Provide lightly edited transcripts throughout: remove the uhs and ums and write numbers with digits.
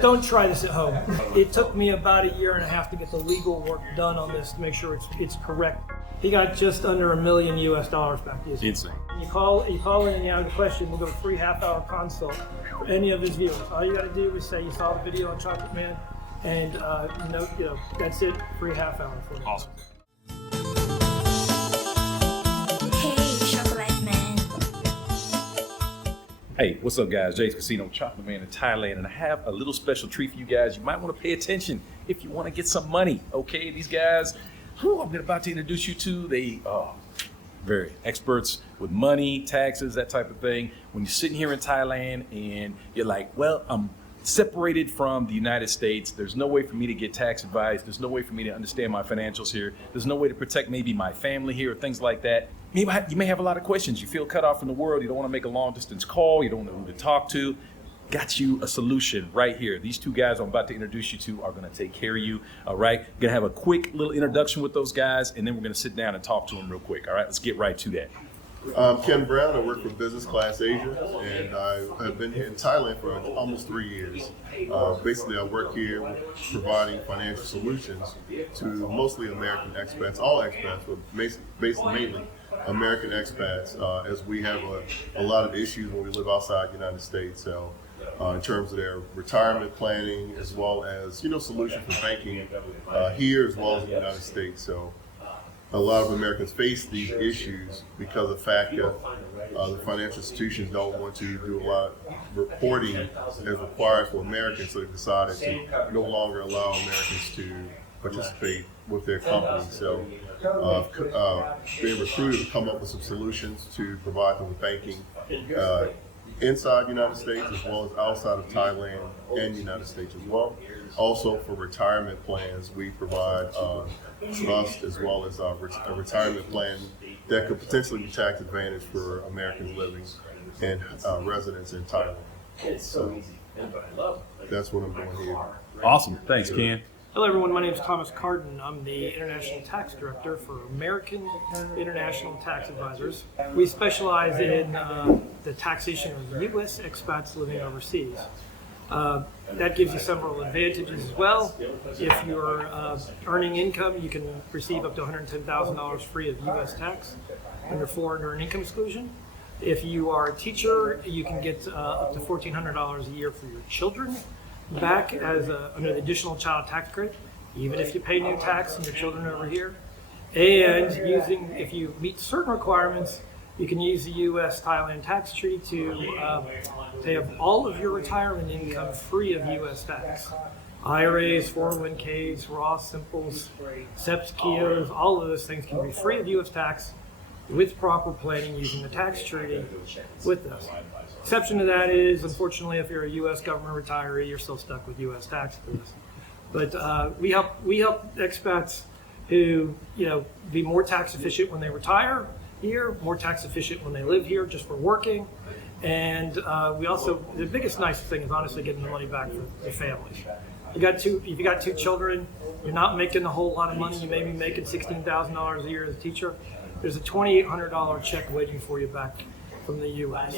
don't try this at home. It took me about 1.5 years to get the legal work done on this to make sure it's correct. He got just under $1 million back. Insane. You call in and you have a question, we'll do a free half-hour consult for any of his viewers. All you got to do is say you saw the video on Chocolate Man, and that's it. Free half-hour for you. Awesome. Hey, what's up guys? Jay's Casino, Chocolate Man in Thailand, and I have a little special treat for you guys. You might want to pay attention if you want to get some money, okay? These guys, who I'm about to introduce you to, they are very experts with money, taxes, that type of thing. When you're sitting here in Thailand and you're like, well, I'm separated from the United States. There's no way for me to get tax advice. There's no way for me to understand my financials here. There's no way to protect maybe my family here or things like that. You may have a lot of questions. You feel cut off from the world. You don't want to make a long distance call. You don't know who to talk to. Got you a solution right here. These two guys I'm about to introduce you to are going to take care of you. All right. Going to have a quick little introduction with those guys, and then we're going to sit down and talk to them real quick. All right. Let's get right to that. I'm Ken Brown. I work for Business Class Asia, and I have been here in Thailand for almost 3 years. Basically, I work here providing financial solutions to mostly American expats, all expats, but basically mainly American expats, as we have a lot of issues when we live outside the United States. So, in terms of their retirement planning, as well as solutions for banking here as well as in the United States. So, a lot of Americans face these issues because of the fact that the financial institutions don't want to do a lot of reporting as required for Americans, so they decided to no longer allow Americans to participate with their companies. So being recruited to come up with some solutions to provide them with banking inside the United States as well as outside of Thailand and the United States as well. Also for retirement plans, we provide trust as well as a retirement plan that could potentially be tax advantage for Americans living and residents in Thailand. So that's what I'm doing here. Awesome. Thanks, Ken. Hello everyone, my name is Thomas Carden. I'm the International Tax Director for American International Tax Advisors. We specialize in the taxation of U.S. expats living overseas. That gives you several advantages as well. If you're earning income, you can receive up to $110,000 free of U.S. tax under foreign earned income exclusion. If you are a teacher, you can get up to $1,400 a year for your children back as under the additional child tax credit, even if you pay new tax and your children are over here. And if you meet certain requirements, you can use the U.S.-Thailand tax treaty to have all of your retirement income free of U.S. tax. IRAs, 401ks, Roth, Simples, SEPs, KIOs, all of those things can be free of U.S. tax with proper planning using the tax treaty with us. Exception to that is, unfortunately, if you're a U.S. government retiree, you're still stuck with U.S. tax for this. But we help expats who be more tax efficient when they retire here, more tax efficient when they live here just for working. And we also, the biggest nice thing is honestly getting the money back for your families. If you got two children, you're not making a whole lot of money. You may be making $16,000 a year as a teacher. There's a $2,800 check waiting for you back from the U.S.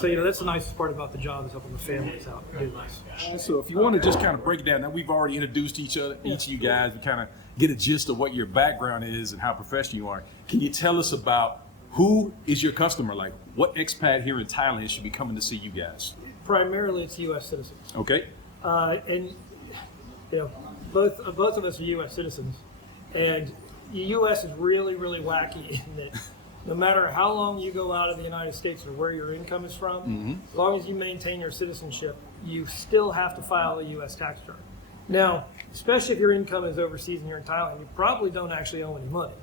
So that's the nicest part about the job, is helping the families out. Do this. So if you want to just kind of break it down, now we've already introduced each of you guys. We kind of get a gist of what your background is and how professional you are. Can you tell us about who is your customer? Like, what expat here in Thailand should be coming to see you guys? Primarily, it's U.S. citizens. Okay. And both of us are U.S. citizens, and the U.S. is really, really wacky in that no matter how long you go out of the United States or where your income is from, as long as you maintain your citizenship, you still have to file a U.S. tax return. Now, especially if your income is overseas and you're in Thailand, you probably don't actually owe any money.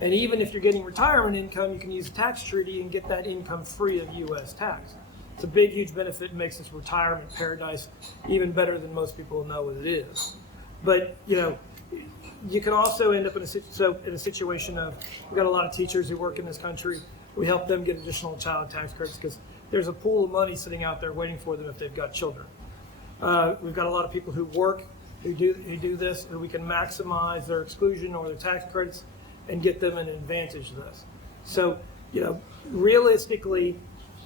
And even if you're getting retirement income, you can use a tax treaty and get that income free of U.S. tax. It's a big, huge benefit and makes this retirement paradise even better than most people know what it is. But, you can also end up in a situation of, we've got a lot of teachers who work in this country. We help them get additional child tax credits because there's a pool of money sitting out there waiting for them if they've got children. We've got a lot of people who work, who do this, and we can maximize their exclusion or their tax credits and get them an advantage of this. So, realistically,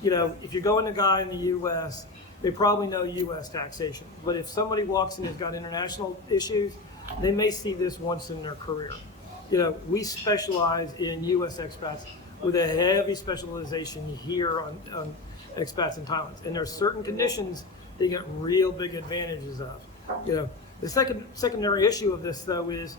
if you're going to a guy in the U.S. they probably know U.S. taxation. But if somebody walks in and has got international issues, they may see this once in their career. We specialize in U.S. expats with a heavy specialization here on expats in Thailand. And there are certain conditions they get real big advantages of. The secondary issue of this, though, is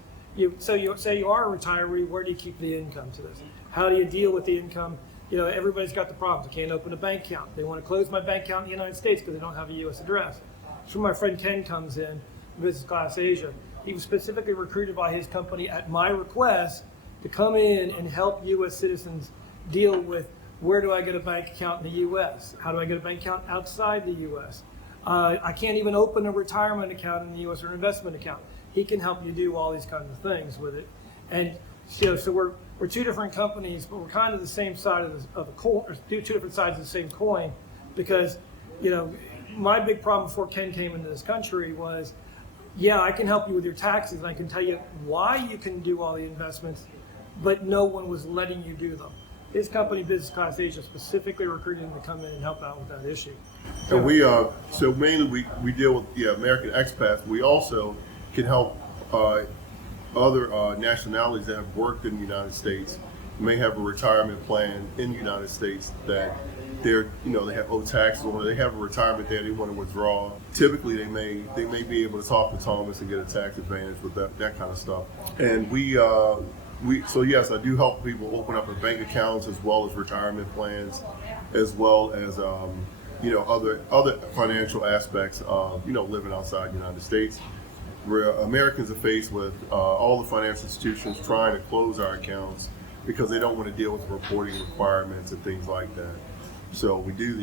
say you are a retiree, where do you keep the income to this? How do you deal with the income? Everybody's got the problems. They can't open a bank account. They want to close my bank account in the United States because they don't have a U.S. address. So my friend Ken comes in, business class Asia. He was specifically recruited by his company at my request to come in and help U.S. citizens deal with, where do I get a bank account in the U.S.? How do I get a bank account outside the U.S.? I can't even open a retirement account in the U.S. or an investment account. He can help you do all these kinds of things with it. And so we're two different companies, but we're kind of the same side of a coin, or two different sides of the same coin, because my big problem before Ken came into this country was, I can help you with your taxes and I can tell you why you can do all the investments, but no one was letting you do them. His company, Business Class Asia, specifically recruited him to come in and help out with that issue. And so mainly we deal with American expats. We also can help other nationalities that have worked in the United States, may have a retirement plan in the United States that they have owed taxes, or they have a retirement there they want to withdraw. Typically, they may be able to talk to Thomas and get a tax advantage with that kind of stuff. And so yes, I do help people open up bank accounts as well as retirement plans, as well as other financial aspects of living outside the United States, where Americans are faced with all the financial institutions trying to close our accounts because they don't want to deal with reporting requirements and things like that. So we do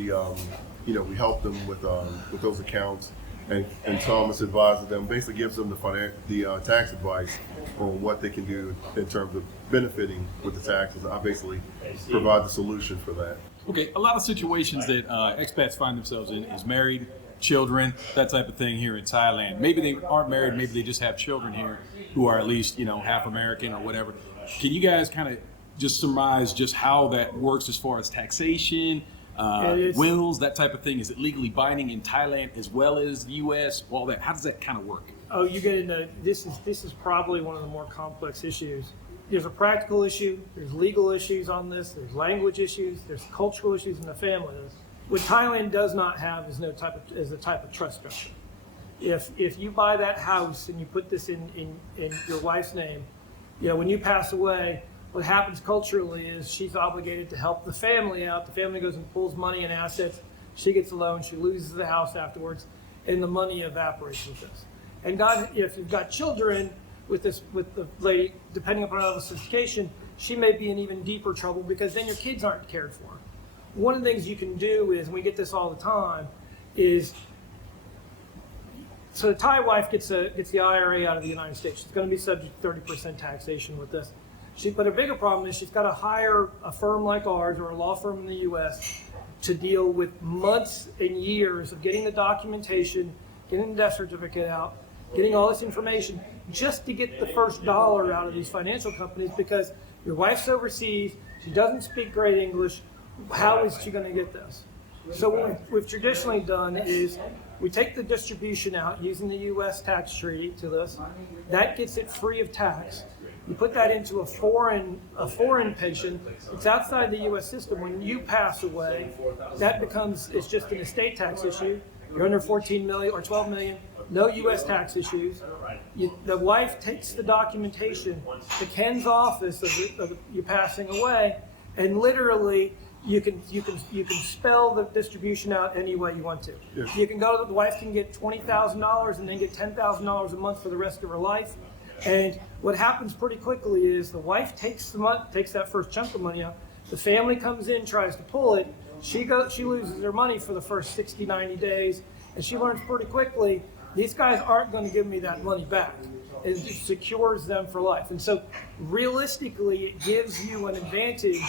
we help them with those accounts, and Thomas advises them, basically gives them the tax advice on what they can do in terms of benefiting with the taxes. I basically provide the solution for that. Okay, a lot of situations that expats find themselves in is married, children, that type of thing here in Thailand. Maybe they aren't married, maybe they just have children here who are at least, half American or whatever. Can you guys kind of just surmise just how that works as far as taxation, wills, that type of thing? Is it legally binding in Thailand as well as the U.S., all that? How does that kind of work? Oh, you get into this is probably one of the more complex issues. There's a practical issue, there's legal issues on this, there's language issues, there's cultural issues in the family. What Thailand does not have is the type of trust structure. If you buy that house and you put this in your wife's name, when you pass away, what happens culturally is she's obligated to help the family out. The family goes and pulls money and assets. She gets a loan. She loses the house afterwards, and the money evaporates with this. And God, if you've got children with the lady, depending upon her sophistication, she may be in even deeper trouble because then your kids aren't cared for. One of the things you can do is, and we get this all the time, is so the Thai wife gets the IRA out of the United States. She's going to be subject to 30% taxation with this. But a bigger problem is she's got to hire a firm like ours or a law firm in the U.S. to deal with months and years of getting the documentation, getting the death certificate out, getting all this information just to get the first dollar out of these financial companies, because your wife's overseas, she doesn't speak great English. How is she going to get this? So what we've traditionally done is we take the distribution out using the U.S. tax treaty to this. That gets it free of tax. You put that into a foreign pension. It's outside the U.S. system. When you pass away, it's just an estate tax issue. You're under 14 million or 12 million, no U.S. tax issues. The wife takes the documentation to Ken's office of you passing away, and literally you can spell the distribution out any way you want to. Yes. You can go to the wife can get $20,000 and then get $10,000 a month for the rest of her life. And what happens pretty quickly is the wife takes that first chunk of money out. The family comes in, tries to pull it. She loses her money for the first 60, 90 days, and she learns pretty quickly these guys aren't going to give me that money back. It secures them for life. And so realistically, it gives you an advantage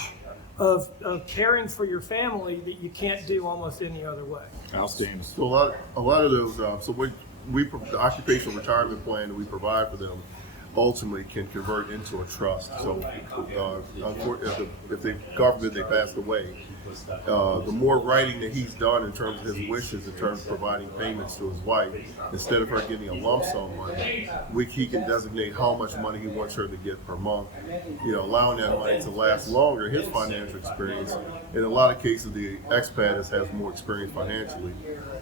of caring for your family that you can't do almost any other way. Outstanding. So a lot of those, the occupational retirement plan that we provide for them ultimately can convert into a trust. So if they, God forbid, they passed away, the more writing that he's done in terms of his wishes, in terms of providing payments to his wife, instead of her getting a lump sum money, he can designate how much money he wants her to get per month, allowing that money to last longer, his financial experience. In a lot of cases, the expat has more experience financially.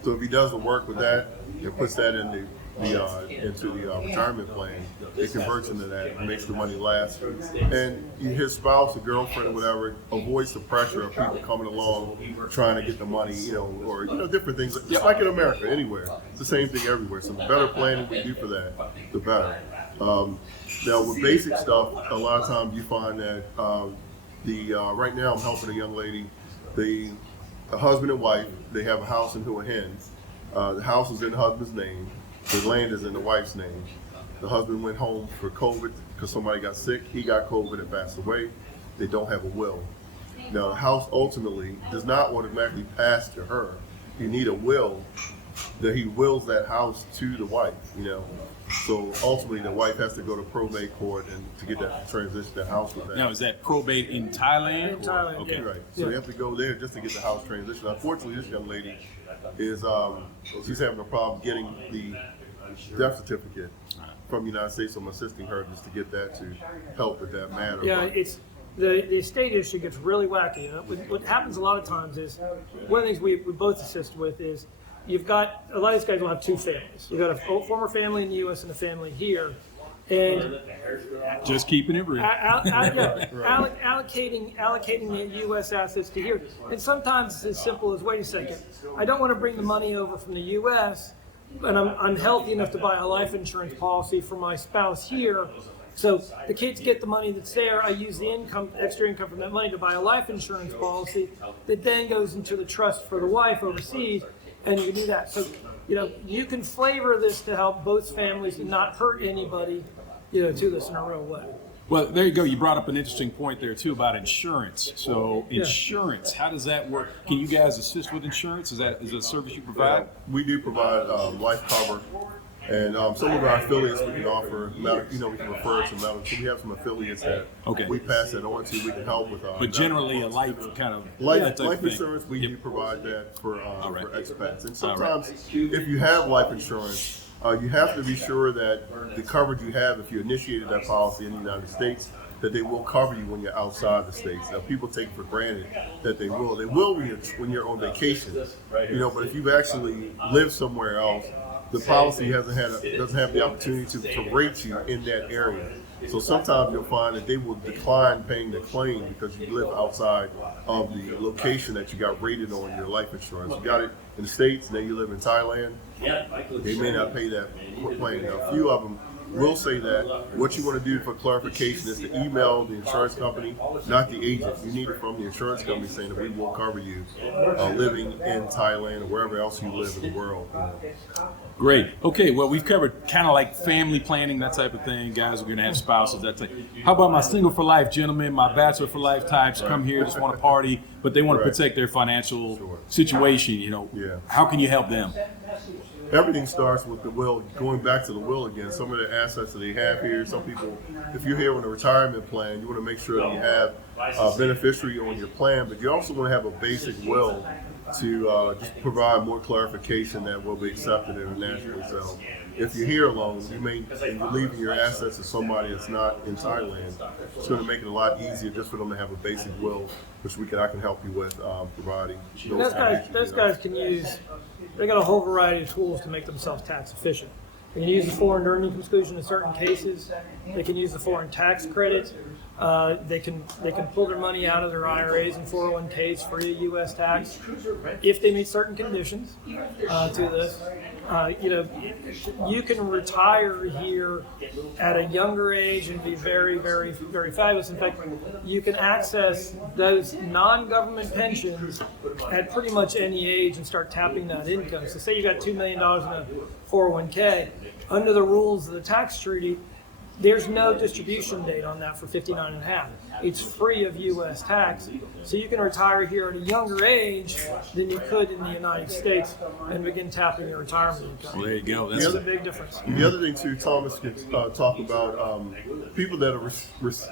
So if he does the work with that and puts that into the retirement plan, it converts into that and makes the money last. And his spouse, or girlfriend, or whatever, avoids the pressure of people coming along trying to get the money, or different things. It's like in America, anywhere. It's the same thing everywhere. So the better planning we do for that, the better. Now with basic stuff, a lot of times you find that right now I'm helping a young lady. A husband and wife, they have a house in Hua Hin. The house is in the husband's name. The land is in the wife's name. The husband went home for COVID because somebody got sick. He got COVID and passed away. They don't have a will. Now, the house ultimately does not automatically pass to her. You need a will that he wills that house to the wife, So ultimately, the wife has to go to probate court and to get that transition, that house with that. Now, is that probate in Thailand? In Thailand, Okay. yeah. Right. So you have to go there just to get the house transition. Unfortunately, this young lady is she's having a problem getting the death certificate from the United States. So I'm assisting her just to get that to help with that matter. Yeah, But it's the estate issue gets really wacky. What happens a lot of times is one of the things we both assist with is you've got a lot of these guys will have two families. You've got a former family in the U.S. and a family here, and Just keeping it real. allocating the U.S. assets to here. And sometimes it's as simple as, wait a second, I don't want to bring the money over from the U.S., and I'm healthy enough to buy a life insurance policy for my spouse here. So the kids get the money that's there. I use the extra income from that money to buy a life insurance policy that then goes into the trust for the wife overseas, and you can do that. So, you can flavor this to help both families and not hurt anybody, to this in a real way. Well, there you go. You brought up an interesting point there, too, about insurance. So insurance, how does that work? Can you guys assist with insurance? Is that a service you provide? we do provide life cover. And some of our affiliates we can offer, we can refer to medical. So we have some affiliates that we pass that on to. We can help with. But generally, a life kind of life thing. insurance, we do provide that for expats. And sometimes, if you have life insurance, you have to be sure that the coverage you have, if you initiated that policy in the United States, that they will cover you when you're outside the states. Now, people take for granted that they will. They will when you're on vacation, But if you've actually lived somewhere else, the policy doesn't have the opportunity to rate you in that area. So sometimes you'll find that they will decline paying the claim because you live outside of the location that you got rated on your life insurance. You got it in the States, then you live in Thailand, they may not pay that claim. Now, a few of them will say that. What you want to do for clarification is to email the insurance company, not the agent. You need it from the insurance company saying that we will cover you living in Thailand or wherever else you live in the world. Great. Okay, well, we've covered kind of like family planning, that type of thing. Guys are going to have spouses, that type. How about my single for life gentlemen, my bachelor for life types come here, just want to party, but they want to protect their financial situation, How can you help them? Everything starts with the will, going back to the will again. Some of the assets that they have here, some people, if you're here on a retirement plan, you want to make sure that you have a beneficiary on your plan, but you also want to have a basic will to just provide more clarification that will be accepted internationally. So if you're here alone, and you're leaving your assets to somebody that's not in Thailand, it's going to make it a lot easier just for them to have a basic will, which I can help you with providing. Those guys can use. They got a whole variety of tools to make themselves tax efficient. They can use the foreign earnings exclusion in certain cases. They can use the foreign tax credit. They can pull their money out of their IRAs and 401ks free of U.S. tax if they meet certain conditions to this. You can retire here at a younger age and be very, very, very fabulous. In fact, you can access those non-government pensions at pretty much any age and start tapping that income. So say you got $2 million in a 401k. Under the rules of the tax treaty, there's no distribution date on that for 59 and a half. It's free of U.S. tax, so you can retire here at a younger age than you could in the United States and begin tapping your retirement income. Well, there you go. That's a big difference. The other thing too, Thomas can talk about people that are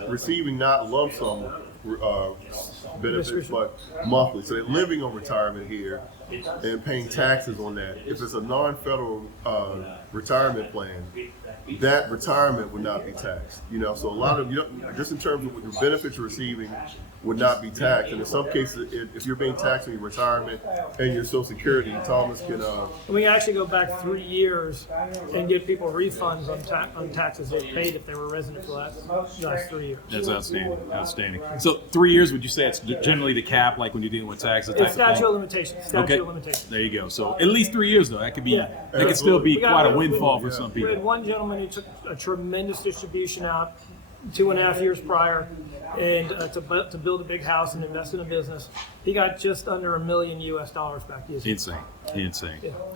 receiving not lump sum benefits, but monthly. So they're living on retirement here and paying taxes on that. If it's a non-federal retirement plan, that retirement would not be taxed. So a lot of just in terms of what the benefits you're receiving would not be taxed. And in some cases, if you're being taxed on your retirement and your Social Security, Thomas can. We can actually go back 3 years and give people refunds on taxes they paid if they were resident for the last 3 years. That's outstanding. Outstanding. So 3 years, would you say it's generally the cap, like when you're dealing with taxes? It's statute of limitations. Statute of limitations. There you go. So at least 3 years, though. That could be. Yeah. That could still be quite a windfall for some We people. had one gentleman who took a tremendous distribution out 2.5 years prior, and to build a big house and invest in a business. He got just under $1 million US back to his. Insane.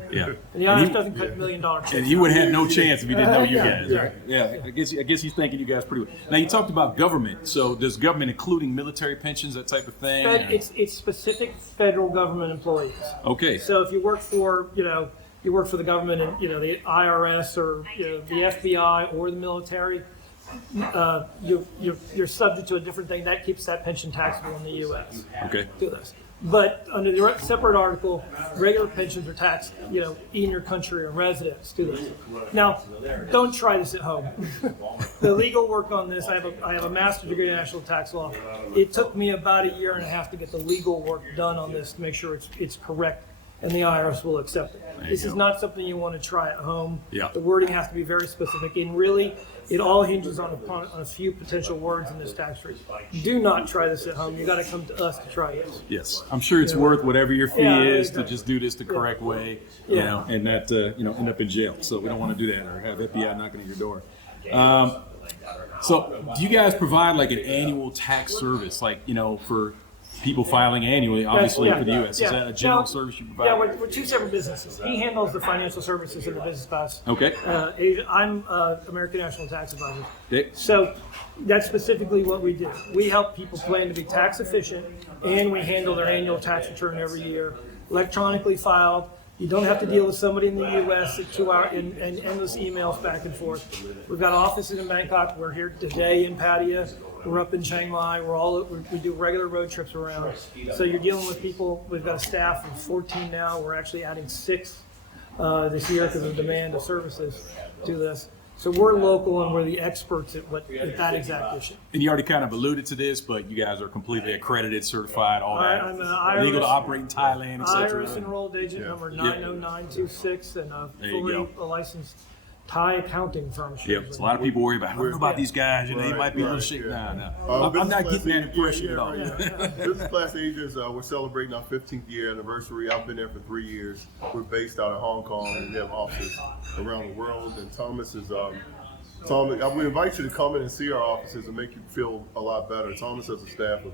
Yeah. And the IRS doesn't cut $1 million checks. And he would have had no chance if he didn't know you Yeah, guys. yeah. Right? Yeah. I guess he's thanking you guys pretty well. Now you talked about government. So does government including military pensions, that type of thing? It's specific federal government employees. Okay. So if you work for the government and the IRS or the FBI or the military, you're subject to a different thing that keeps that pension taxable in the U.S. Okay. Do this. But under the separate article, regular pensions are taxed, in your country or residence. Do this. Now, don't try this at home. The legal work on this, I have a master's degree in national tax law. It took me about 1.5 years to get the legal work done on this to make sure it's correct, and the IRS will accept it. This is not something you want to try at home. Yeah. The wording has to be very specific, and really, it all hinges on a few potential words in this tax treaty. Do not try this at home. You got to come to us to try this. Yes, I'm sure it's worth whatever your fee is to just do this the correct way, Yeah. and not end up in jail. So we don't want to do that or have FBI knocking at your door. So do you guys provide like an annual tax service, like for people filing annually, obviously for the U.S.? Is that a general service you provide? Yeah, we're two separate businesses. He handles the financial services of the business class. Okay. I'm American National Tax Advisor. Okay. So that's specifically what we do. We help people plan to be tax efficient, and we handle their annual tax return every year, electronically filed. You don't have to deal with somebody in the U.S. at 2 hour and endless emails back and forth. We've got offices in Bangkok. We're here today in Pattaya. We're up in Chiang Mai. We do regular road trips around. So you're dealing with people. We've got a staff of 14 now. We're actually adding 6 this year because of the demand of services to this. So we're local and we're the experts at that exact issue. And you already kind of alluded to this, but you guys are completely accredited, certified, all that. I'm an legal to IRS operate in Thailand, etc. IRS enrolled agent number 90926 and There you fully go. licensed Thai accounting firm. Yep. So a lot of people worry about, I don't know about these guys, they might be a little shit. No. I'm not getting that impression at all. Business Class Agents, we're celebrating our 15th year anniversary. I've been there for 3 years. We're based out of Hong Kong and we have offices around the world. And Thomas, we invite you to come in and see our offices and make you feel a lot better. Thomas has a staff of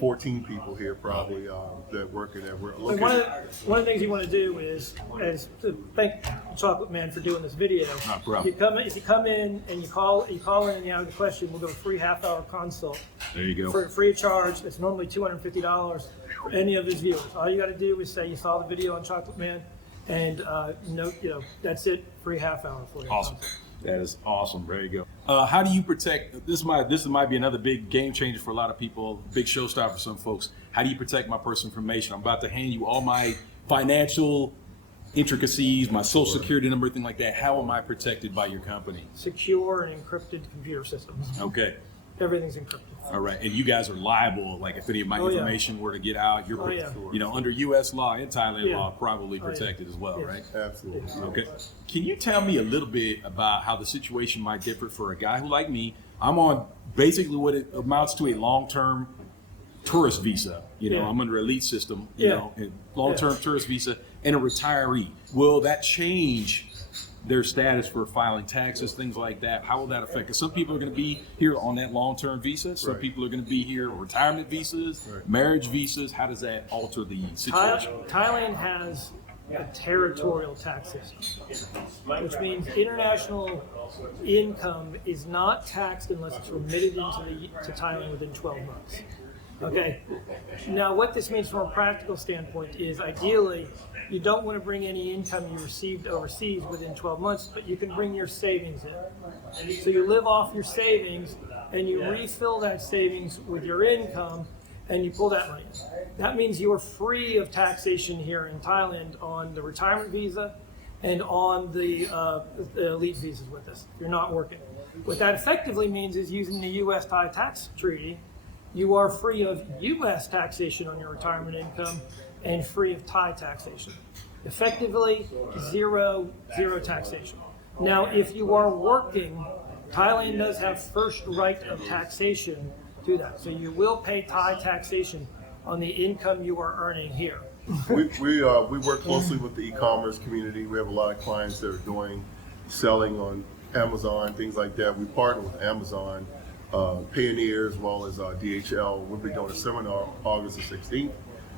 14 people here probably that work in there. We're looking. One of the things you want to do is to thank Chocolate Man for doing this video. No problem. If you come in and you call in and you have a question, we'll do a free half-hour consult. There you go. For free of charge. It's normally $250 for any of his viewers. All you got to do is say you saw the video on Chocolate Man, and that's it. Free half-hour for you. Awesome. That is awesome. There you go. How do you protect? This might be another big game changer for a lot of people. Big showstopper for some folks. How do you protect my personal information? I'm about to hand you all my financial intricacies, my social security number, everything like that. How am I protected by your company? Secure and encrypted computer systems. Okay. Everything's encrypted. All right. And you guys are liable, like if any of my information were to get out, you're under U.S. law and Thailand law, probably protected as well, right? Absolutely. Okay. Can you tell me a little bit about how the situation might differ for a guy who, like me, I'm on basically what it amounts to a long-term tourist visa. I'm under elite system, and long-term tourist visa, and a retiree. Will that change their status for filing taxes, things like that? How will that affect? Because some people are going to be here on that long-term visa. Some people are going to be here on retirement visas, marriage visas. How does that alter the situation? Thailand has a territorial tax system, which means international income is not taxed unless it's remitted to Thailand within 12 months. Okay. Now, what this means from a practical standpoint is, ideally, you don't want to bring any income you received overseas within 12 months, but you can bring your savings in. So you live off your savings, and you refill that savings with your income, and you pull that money in. That means you're free of taxation here in Thailand on the retirement visa and on the elite visas with us. You're not working. What that effectively means is, using the U.S.-Thai tax treaty, you are free of U.S. taxation on your retirement income and free of Thai taxation. Effectively, zero taxation. Now, if you are working, Thailand does have first right of taxation to that. So you will pay Thai taxation on the income you are earning here. We work closely with the e-commerce community. We have a lot of clients that are selling on Amazon, things like that. We partner with Amazon, Payoneer, as well as DHL. We'll be doing a seminar August the 16th.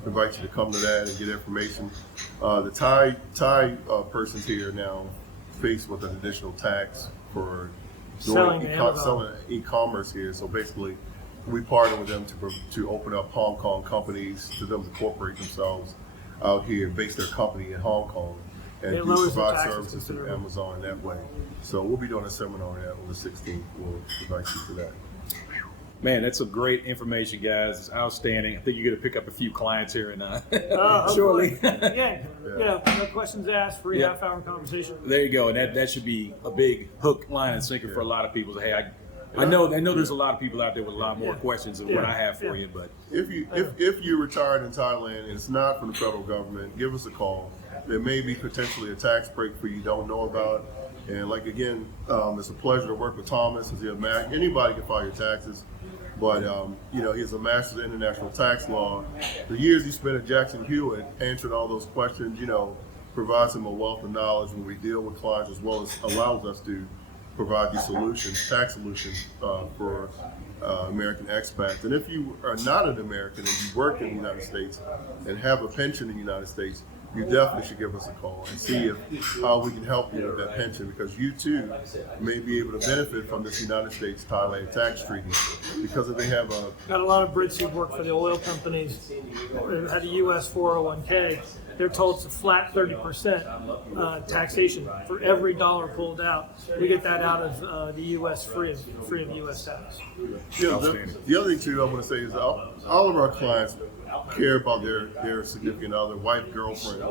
Invite you to come to that and get information. The Thai persons here now faced with an additional tax for Selling e-commerce here. So basically, we partner with them to open up Hong Kong companies, to them to incorporate themselves out here and base their company in Hong Kong, and It lowers the provide taxes services to considerably. Amazon that way. So we'll be doing a seminar on that on the 16th. We'll invite you to that. Man, that's some great information, guys. It's outstanding. I think you're going to pick up a few clients here and Shortly. shortly. Again, no questions asked, free half-hour conversation. There you go, and that should be a big hook, line, and sinker for a lot of people. Hey, I know there's a lot of people out there with a lot more questions than what I have for you, but If you're retired in Thailand and it's not from the federal government, give us a call. There may be potentially a tax break for you don't know about. And like, again, it's a pleasure to work with Thomas. Anybody can file your taxes, but he's a master of international tax law. The years he spent at Jackson Hewitt answering all those questions, provides him a wealth of knowledge when we deal with clients, as well as allows us to provide these solutions, tax solutions for American expats. And if you are not an American and you work in the United States and have a pension in the United States, you definitely should give us a call and see how we can help you with that pension, because you too may be able to benefit from this United States-Thailand tax treaty, because if they have Got a lot of Brits who work for the oil companies, had a U.S. 401k. They're told it's a flat 30% taxation for every dollar pulled out. We get that out of the U.S. free of U.S. tax. the other thing too I want to say is all of our clients care about their significant other, wife, girlfriend,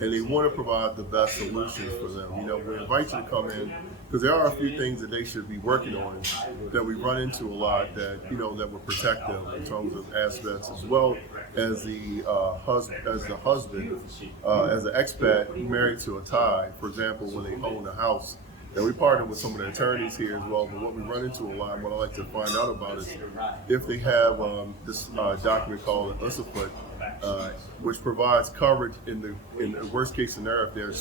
and they want to provide the best solutions for them. We invite you to come in, because there are a few things that they should be working on that we run into a lot that that will protect them in terms of aspects, as well as the husband, as an expat married to a Thai, for example, when they own a house. And we partner with some of the attorneys here as well, but what we run into a lot, and what I like to find out about is if they have this document called an USAFUT, which provides coverage in the worst case scenario if their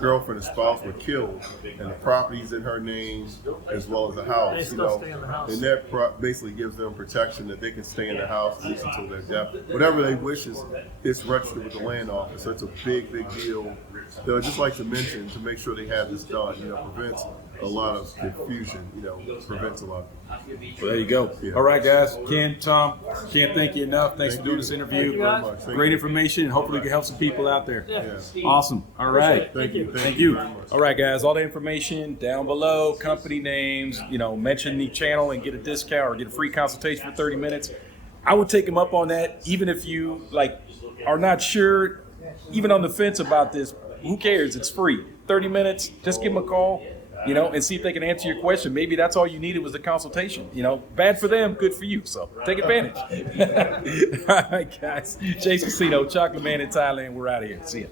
girlfriend and spouse were killed and the property's in her name as well as the house. They still stay in the house. And that basically gives them protection that they can stay in the house at least until their death. Whatever they wish it's registered with the land office. So it's a big deal. So I'd just like to mention to make sure they have this done. Prevents a lot of confusion. Prevents a lot. well, there you go. Yeah. All right, guys. Ken, Tom, can't thank you enough. Thanks for doing this interview. Thank you, guys. Very much. Thank Great you. information, and hopefully we can help some people out there. Yeah. Awesome. All right. Thank you. Thank you. very much. All right, guys. All the information down below, company names, mention the channel and get a discount or get a free consultation for 30 minutes. I would take them up on that, even if you are not sure, even on the fence about this. Who cares? It's free. 30 minutes, just give them a call, and see if they can answer your question. Maybe that's all you needed was a consultation. Bad for them, good for you. So take advantage. All right, guys. Jay's Casino, Chocolate Man in Thailand. We're out of here. See ya.